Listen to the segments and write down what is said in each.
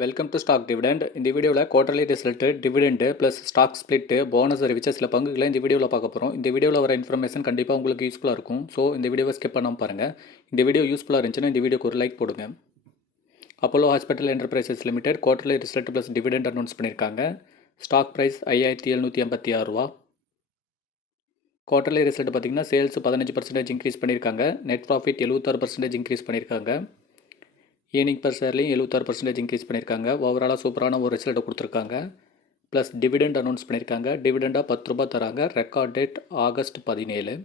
Welcome to stock dividend. இந்த வீடியோவில் quarterly result, dividend plus stock split, bonus அறிவிச்ச சில பங்குகளை இந்த வீடியோவில் பார்க்க போகிறோம். இந்த வீடியோவில் வர இன்ஃபர்மேஷன் கண்டிப்பாக உங்களுக்கு யூஸ்ஃபுல்லாக இருக்கும். ஸோ இந்த வீடியோவை ஸ்கிப் பண்ணாமல் பாருங்கள். இந்த வீடியோ யூஸ்ஃபுல்லாக இருந்துச்சுன்னா இந்த வீடியோக்கு ஒரு லைக் போடுங்க. Apollo hospital enterprises limited quarterly result plus dividend announce பண்ணியிருக்காங்க. ஸ்டாக் ப்ரைஸ் 5786 ரூபா. குவார்டர்லி ரிசல்ட் பார்த்திங்கன்னா சேல்ஸ் 15% இன்க்ரீஸ் பண்ணியிருக்காங்க. நெட் ப்ராஃபிட் 76% இன்க்ரீஸ் பண்ணியிருக்காங்க. ஏர்னிங் பர் ஷேர்லையும் 76% இன்க்ரீஸ் பண்ணியிருக்காங்க. ஓவராலாக சூப்பரான ஒரு ரிசல்ட்டை கொடுத்துருக்காங்க. ப்ளஸ் டிவிடெண்ட் அனௌன்ஸ் பண்ணியிருக்காங்க. டிவிடெண்டாக 10 ரூபா தராங்க. Record date August 17.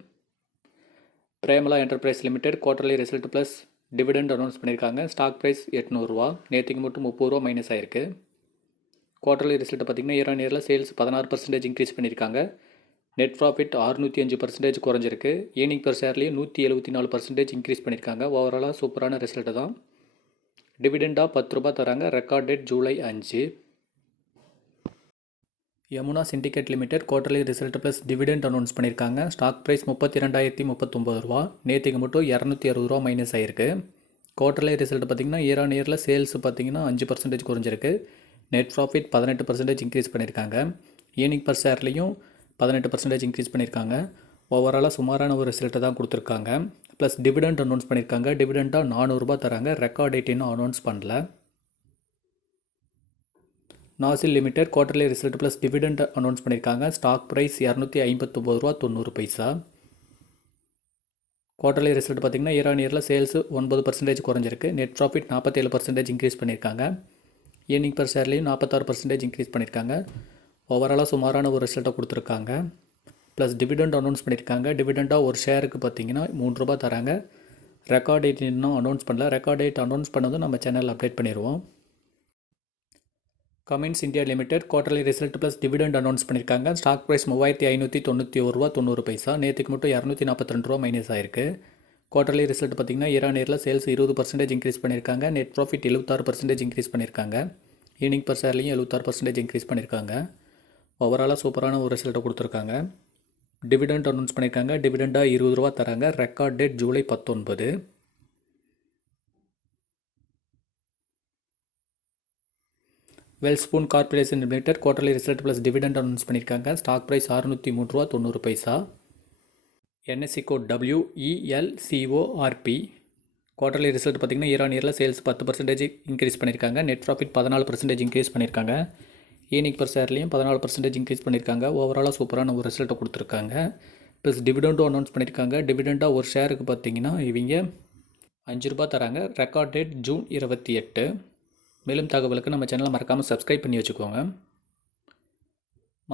Premala enterprise limited quarterly result plus dividend announce பண்ணியிருக்காங்க. ஸ்டாக் ப்ரைஸ் 800 ரூபா. நேற்றுக்கு மட்டும் 30 ரூபா மைனஸ் ஆயிருக்கு. குவார்டர்லி ரிசல்ட் பார்த்திங்கன்னா இயர் சேல்ஸ் 16% இன்க்ரீஸ் பண்ணியிருக்காங்க. நெட் ப்ராஃபிட் 605% குறைஞ்சிருக்கு. ஏர்னிங் பர் ஷேர்லேயும் 174% இன்க்ரீஸ் பண்ணியிருக்காங்க. ஓவராலாக சூப்பரான ரிசல்ட்டு தான். டிவிடெண்டாக 10 ரூபா தராங்க. Record date July 5. Yamuna syndicate limited quarterly result plus dividend announce பண்ணியிருக்காங்க. ஸ்டாக் ப்ரைஸ் 32,039 ரூபா. நேற்றுக்கு மட்டும் 260 ரூபா மைனஸ் ஆகிருக்கு. குவார்டர்லி ரிசல்ட் பார்த்திங்கன்னா இயரில் சேல்ஸ் பார்த்திங்கன்னா 5% குறைஞ்சிருக்கு. நெட் ப்ராஃபிட் 18% இன்க்ரீஸ் பண்ணியிருக்காங்க. ஏர்னிங் பர் ஷேர்லேயும் 18% இன்க்ரீஸ் பண்ணியிருக்காங்க. ஓவராலாக சுமாரான ஒரு ரிசல்ட்டை தான் கொடுத்துருக்காங்க. ப்ளஸ் டிவிடெண்ட் அனௌன்ஸ் பண்ணியிருக்காங்க. டிவிடெண்டாக 400 ரூபா தராங்க. ரெக்கார்ட் டேட் இன்னும் அனௌன்ஸ் பண்ணல. NOCIL limited quarterly result plus dividend announce பண்ணியிருக்காங்க. ஸ்டாக் ப்ரைஸ் 259 ரூபா 90 பைசா. குவார்டர்லி ரிசல்ட் பார்த்திங்கன்னா இயரில் சேல்ஸ் 9% குறைஞ்சிருக்கு. நெட் ப்ராஃபிட் 47% இன்க்ரீஸ் பண்ணியிருக்காங்க. ஏர்னிங் பர் ஷேர்லேயும் 46% இன்க்ரீஸ் பண்ணியிருக்காங்க. ஓவராலாக சுமாரான ஒரு ரிசல்ட்டை கொடுத்துருக்காங்க. ப்ளஸ் டிவிடெண்ட் அனௌன்ஸ் பண்ணியிருக்காங்க. டிவிடெண்டாக ஒரு ஷேருக்கு பார்த்திங்கன்னா 3 ரூபா தராங்க. ரெக்கார்ட் டேட் இன்னும் அனௌன்ஸ் பண்ணல. ரெக்கார்ட் டேட் அனௌன்ஸ் பண்ணதும் நம்ம சேனலில் அப்டேட் பண்ணிடுவோம். Cummins India limited quarterly result plus dividend announce பண்ணியிருக்காங்க. ஸ்டாக் ப்ரைஸ் 3591 ரூபா 90 பைசா. நேற்றுக்கு மட்டும் 242 ரூபா மைனஸ் ஆயிருக்கு. குவார்டர்லி ரிசல்ட் பார்த்திங்கன்னா இயரில் சேல்ஸ் 20% இன்க்ரீஸ் பண்ணியிருக்காங்க. நெட் ப்ராஃபிட் 76% இன்க்ரீஸ் பண்ணியிருக்காங்க. ஏர்னிங் பர் ஷேர்லையும் 76% இன்க்ரீஸ் பண்ணியிருக்காங்க. ஓவராலாக சூப்பரான ஒரு ரிசல்ட்டை கொடுத்துருக்காங்க. டிவிடெண்ட் அனௌன்ஸ் பண்ணியிருக்காங்க. டிவிடெண்டாக 20 ரூபா தராங்க. Record date July 19. Welspun corporation limited quarterly result plus dividend announce பண்ணியிருக்காங்க. ஸ்டாக் ப்ரைஸ் 603 ரூபா 90 பைசா. NSC code WELCORP. Quarterly result பார்த்திங்கன்னா இயரில் சேல்ஸ் 10% இன்க்ரீஸ் பண்ணியிருக்காங்க. நெட் ப்ராஃபிட் 14% இன்க்ரீஸ் பண்ணியிருக்காங்க. ஏர்னிங் பர் ஷேர்லையும் 14% இன்க்ரீஸ் பண்ணியிருக்காங்க. ஓவராலாக சூப்பரான ஒரு ரிசல்ட்டை கொடுத்துருக்காங்க. ப்ளஸ் டிவிடெண்டும் அனௌன்ஸ் பண்ணியிருக்காங்க. டிவிடெண்டாக ஒரு ஷேருக்கு பார்த்திங்கன்னா இவங்க 5 ரூபா தராங்க. Record date June 28. மேலும் தகவலுக்கு நம்ம சேனலை மறக்காமல் சப்ஸ்கிரைப் பண்ணி வச்சுக்கோங்க.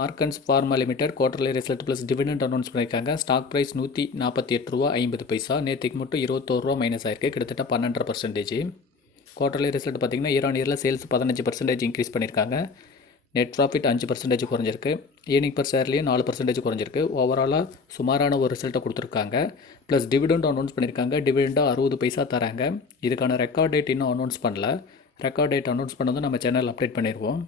Marksans pharma limited quarterly result plus dividend announce பண்ணியிருக்காங்க. ஸ்டாக் ப்ரைஸ் 148 ரூபா 50 பைசா. நேற்றுக்கு மட்டும் 21 ரூபா மைனஸ் ஆயிருக்கு. கிட்டத்தட்ட 12%. குவார்டர்லி ரிசல்ட் பார்த்திங்கன்னா இயரில் சேல்ஸ் 15% இன்க்ரீஸ் பண்ணியிருக்காங்க. நெட் ப்ராஃபிட் 5% குறைஞ்சிருக்கு. ஏர்னிங் பர் ஷேர்லேயும் 4% குறைஞ்சிருக்கு. ஓவராலாக சுமாரான ஒரு ரிசல்ட்டை கொடுத்துருக்காங்க. ப்ளஸ் டிவிடெண்ட் அனௌன்ஸ் பண்ணியிருக்காங்க. டிவிடெண்டாக 60 பைசா தராங்க. இதுக்கான ரெக்கார்ட் டேட் இன்னும் அனௌன்ஸ் பண்ணல. ரெக்கார்ட் டேட் அனௌன்ஸ் பண்ணதும் நம்ம சேனல் அப்டேட் பண்ணிடுவோம்.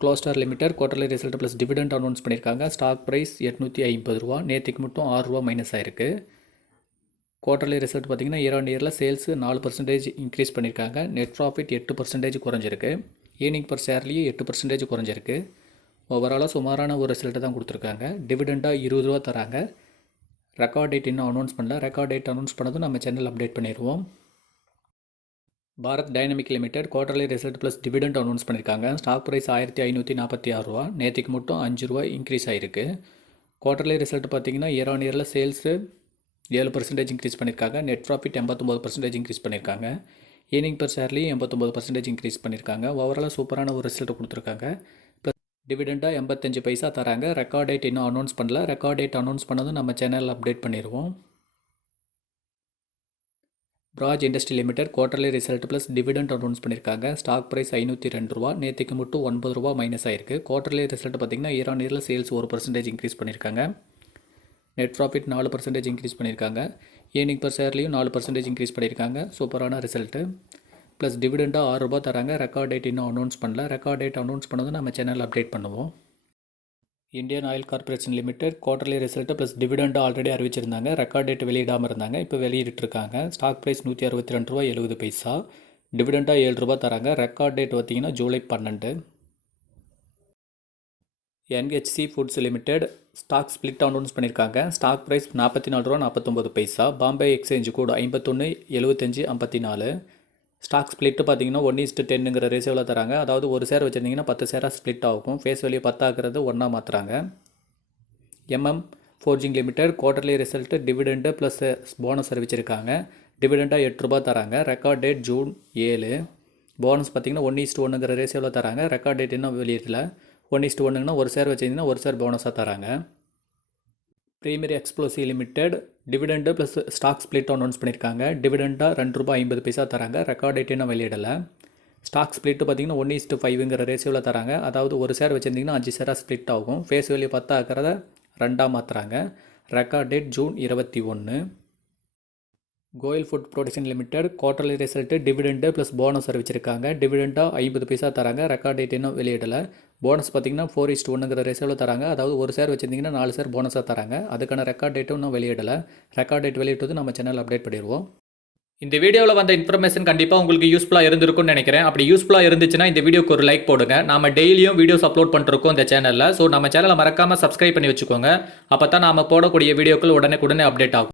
Gloster limited quarterly result plus dividend announce பண்ணியிருக்காங்க. ஸ்டாக் ப்ரைஸ் 850 ரூபா. நேற்றுக்கு மட்டும் 6 ரூபா மைனஸ் ஆயிருக்கு. குவார்டர்லி ரிசல்ட் பார்த்திங்கன்னா இயரில் சேல்ஸ் 4% இன்க்ரீஸ் பண்ணியிருக்காங்க. நெட் ப்ராஃபிட் 8% குறைஞ்சிருக்கு. ஏர்னிங் பர் ஷேர்லேயும் 8% குறைஞ்சிருக்கு. ஓவராலாக சுமாரான ஒரு ரிசல்ட்டை தான் கொடுத்துருக்காங்க. டிவிடெண்டாக 20 ரூபா தராங்க. ரெக்கார்ட் டேட் இன்னும் அனௌன்ஸ் பண்ணல. ரெக்கார்ட் டேட் அனௌன்ஸ் பண்ணதும் நம்ம சேனல் அப்டேட் பண்ணிடுவோம். Bharat dynamic limited quarterly result plus dividend announce பண்ணியிருக்காங்க. ஸ்டாக் ப்ரைஸ் 1546 ரூபா. நேற்றுக்கு மட்டும் 5 ரூபா இன்க்ரீஸ் ஆகிருக்கு. குவார்டர்லி ரிசல்ட் பார்த்திங்கன்னா இயரில் சேல்ஸு 7% இன்க்ரீஸ் பண்ணியிருக்காங்க. நெட் ப்ராஃபிட் 89% இன்க்ரீஸ் பண்ணியிருக்காங்க. ஏர்னிங் பர் ஷேர்லேயும் 89% இன்க்ரீஸ் பண்ணியிருக்காங்க. ஓவராலாக சூப்பரான ஒரு ரிசல்ட்டை கொடுத்துருக்காங்க. ப்ளஸ் டிவிடெண்டாக 85 பைசா தராங்க. ரெக்கார்ட் டேட் இன்னும் அனௌன்ஸ் பண்ணல. ரெக்கார்ட் டேட் அனௌன்ஸ் பண்ணதும் நம்ம சேனலில் அப்டேட் பண்ணிடுவோம். Praj industry limited quarterly result plus dividend announce பண்ணியிருக்காங்க. ஸ்டாக் ப்ரைஸ் 502 ரூபா. நேற்றுக்கு மட்டும் 9 ரூபா மைனஸ் ஆயிருக்கு. குவார்டர்லி ரிசல்ட் பார்த்திங்கன்னா இயரில் சேல்ஸ் 1% இன்க்ரீஸ் பண்ணியிருக்காங்க. நெட் ப்ராஃபிட் 4% இன்க்ரீஸ் பண்ணியிருக்காங்க. ஏர்னிங் பர் ஷேர்லேயும் 4% இன்க்ரீஸ் பண்ணியிருக்காங்க. சூப்பரான ரிசல்ட்டு. ப்ளஸ் டிவிடெண்டாக 6 ரூபா தராங்க. ரெக்கார்ட் டேட் இன்னும் அனௌன்ஸ் பண்ணல. ரெக்கார்ட் டேட் அனௌன்ஸ் பண்ணதும் நம்ம சேனல் அப்டேட் பண்ணுவோம். Indian oil corporation limited quarterly result plus dividend already அறிவிச்சிருந்தாங்க. ரெக்கார்ட் டேட் வெளியிடாமல் இருந்தாங்க. இப்போ வெளியிட்டிருக்காங்க. ஸ்டாக் ப்ரைஸ் 162 ரூபா 70 பைசா. டிவிடெண்டாக ரூ. 7 தராங்க. ரெக்கார்ட் டேட் பார்த்தீங்கன்னா July 12. NHC foods limited stock split announce பண்ணியிருக்காங்க. ஸ்டாக் ப்ரைஸ் ரூ. 44.49. Bombay exchange code 517554. Stock split பார்த்தீங்கன்னா 1:10ங்கிற ரேஷியோவில் தராங்க. அதாவது ஒரு ஷேர் வச்சுருந்தீங்கன்னா 10 ஷேராக ஸ்ப்ளிட் ஆகும். ஃபேஸ் வேல்யூ 10 ஆகிறது 1 மாற்றுறாங்க. Forging limited quarterly result dividend plus bonus அறிவிச்சிருக்காங்க. டிவிடெண்டாக ரூ. 8 தராங்க. Record date June 7. போனஸ் பார்த்தீங்கன்னா 1:1ங்கிற ரேஷியோவில் தராங்க. ரெக்கார்ட் டேட் இன்னும் வெளியிடல. 1:1ங்கன்னா ஒரு ஷேர் வச்சிருந்தீங்கன்னா ஒரு ஷேர் போனஸாக தராங்க. Premier explosive limited dividend plus stock split announce பண்ணியிருக்காங்க. டிவிடெண்டாக ரூ. 2.50 தராங்க. ரெக்கார்ட் டேட் இன்னும் வெளியிடலை. ஸ்டாக் ஸ்ப்ளிட்டு பார்த்தீங்கன்னா 1:5ங்கிற ரேஷியோவில் தராங்க. அதாவது ஒரு ஷேர் வச்சுருந்தீங்கன்னா 5 ஷேராக ஸ்ப்ளிட் ஆகும். ஃபேஸ் வேல்யூ 10 ஆகிறத 2 மாற்றுறாங்க. Record date June 21. Goyal food production limited quarterly result dividend plus bonus அறிவிச்சிருக்காங்க. டிவிடெண்டாக 50 தராங்க. ரெக்கார்ட் டேட் இன்னும் வெளியிடலை. போனஸ் பார்த்தீங்கன்னா 4:1ங்கிற ரேஷியோவில் தராங்க. அதாவது ஒரு ஷேர் வச்சுருந்தீங்கன்னா 4 ஷேர் போனஸாக தராங்க. அதுக்கான ரெக்கார்ட் டேட்டும் இன்னும் வெளியிடலை. ரெக்கார்ட் டேட் வெளியிட்டது நம்ம சேனல் அப்டேட் பண்ணிடுவோம். இந்த வீடியோவில் வந்த இன்ஃபர்மேஷன் கண்டிப்பாக உங்களுக்கு யூஸ்ஃபுல்லாக இருந்திருக்கும்னு நினைக்கிறேன். அப்படி யூஸ்ஃபுல்லாக இருந்துச்சுன்னா இந்த வீடியோக்கு ஒரு லைக் போடுங்க. நம்ம டெய்லியும் வீடியோஸ் அப்லோட் பண்ணிருக்கோம் இந்த சேனலில். ஸோ நம்ம சேனலை மறக்காமல் சப்ஸ்கிரைப் பண்ணி வச்சுக்கோங்க. அப்போ தான் நாம் போடக்கூடிய வீடியோக்கள் உடனே அப்டேட் ஆகும்.